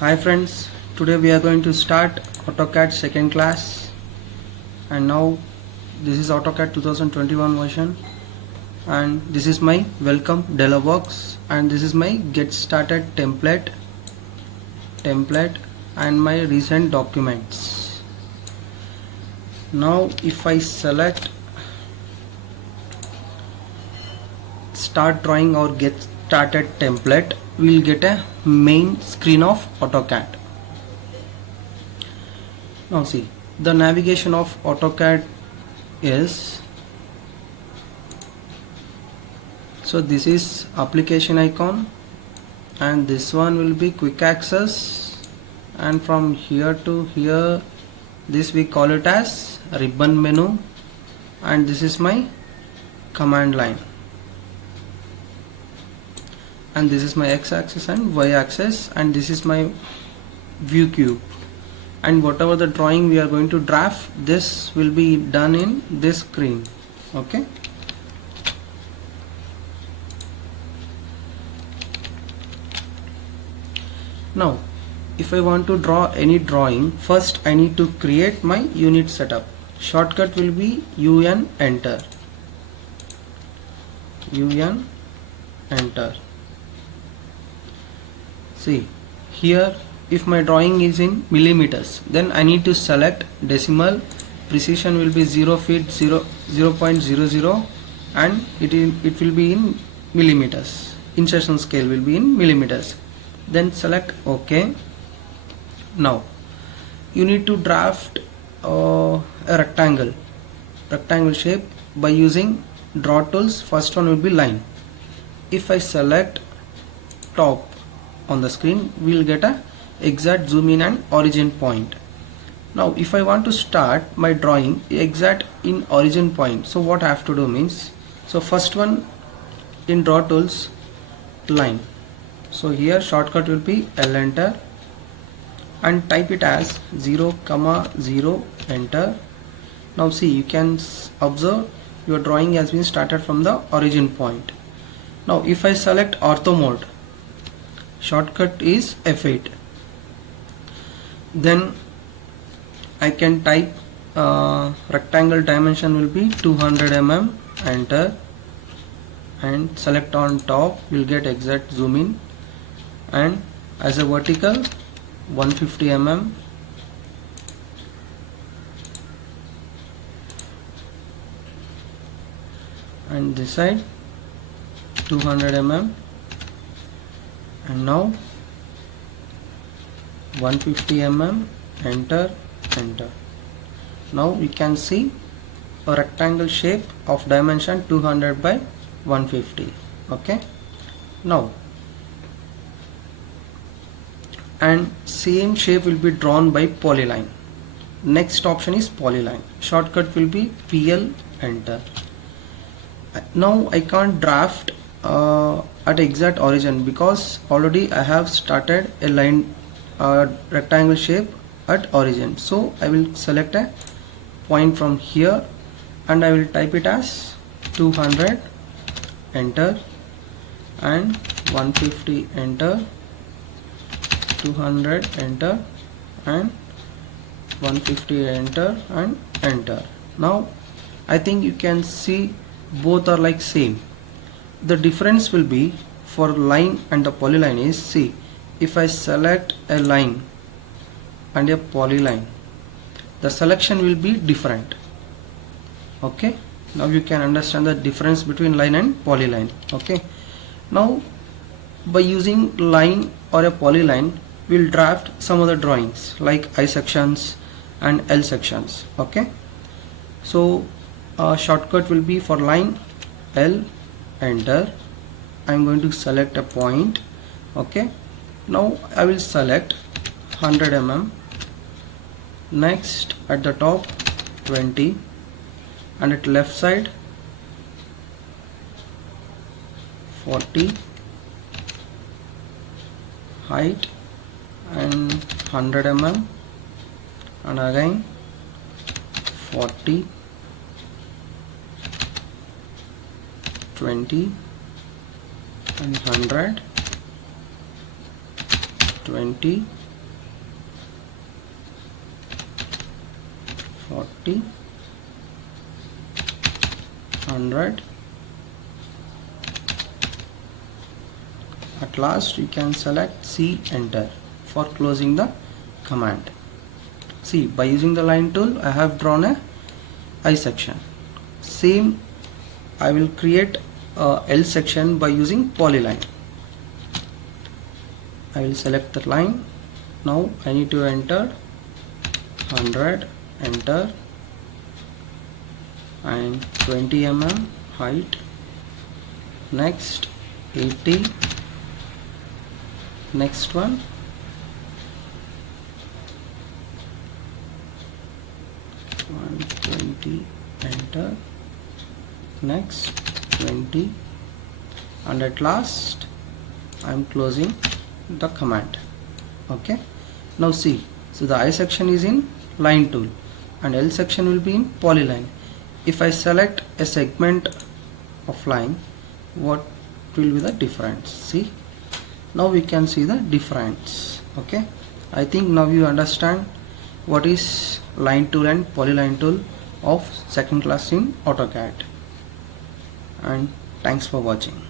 Hi friends, today we are going to start AutoCAD second class, and now this is AutoCAD 2021 version, and this is my welcome dialog box, and this is my get started template and my recent documents. Now if I select start drawing or get started template, we will get a main screen of AutoCAD. Now see, the navigation of AutoCAD is, so this is application icon, and this one will be quick access, and from here to here this we call it as ribbon menu, and this is my command line, and this is my x-axis and y-axis, and this is my view cube, and whatever the drawing we are going to draft, this will be done in this screen. Okay, now if I want to draw any drawing, first I need to create my unit setup. Shortcut will be UN enter. UN enter. See here, if my drawing is in millimeters, then I need to select decimal, precision will be 0 feet 0.00, and it will be in millimeters. Insertion scale will be in millimeters. Then select OK. Now you need to draft a rectangle shape by using draw tools. First one will be line. If I select top on the screen, we will get a exact zoom in and origin point. Now if I want to start my drawing exact in origin point, so what I have to do means, so first one in draw tools, line. So here shortcut will be L enter, and type it as 0,0 enter. Now see, you can observe your drawing has been started from the origin point. Now if I select ortho mode, shortcut is F8. Then I can type rectangle dimension will be 200 mm, enter, and select on top, will get exact zoom in, and as a vertical 150 mm, and this side 200 mm, and now 150 mm, enter. Now we can see a rectangle shape of dimension 200 by 150. Okay, now and same shape will be drawn by Polyline. Next option is Polyline. Shortcut will be PL, enter. Now I can't draft at exact origin because already I have started a line rectangle shape at origin. So I will select a point from here, and I will type it as 200, enter, and 150, enter, 200, enter, and 150, enter, and enter. Now I think you can see both are like same. The difference will be for line and the polyline is, see, if I select a line and a polyline, the selection will be different. Okay, now you can understand the difference between line and polyline. Okay, now by using line or a polyline, we will draft some other drawings like I sections and L sections. Okay, so shortcut will be for line L, enter. I am going to select a point. Okay, now I will select 100 mm, next at the top 20, and at left side 40, height and 100 mm, and again 40, 20, and 100, 20, 40, 100. At last you can select C, enter for closing the command. See, by using the line tool I have drawn a I section. Same I will create a L section by using Polyline. I will select the line. Now I need to enter 100, enter, and 20 mm height. Next 80, next one 120, enter, next 20, and at last I am closing the command. Okay, now see, so the I section is in line tool and L section will be in Polyline. If I select a segment of line, what will be the difference? See, now we can see the difference. Okay, I think now you understand what is line tool and Polyline tool of second class in AutoCAD, and thanks for watching.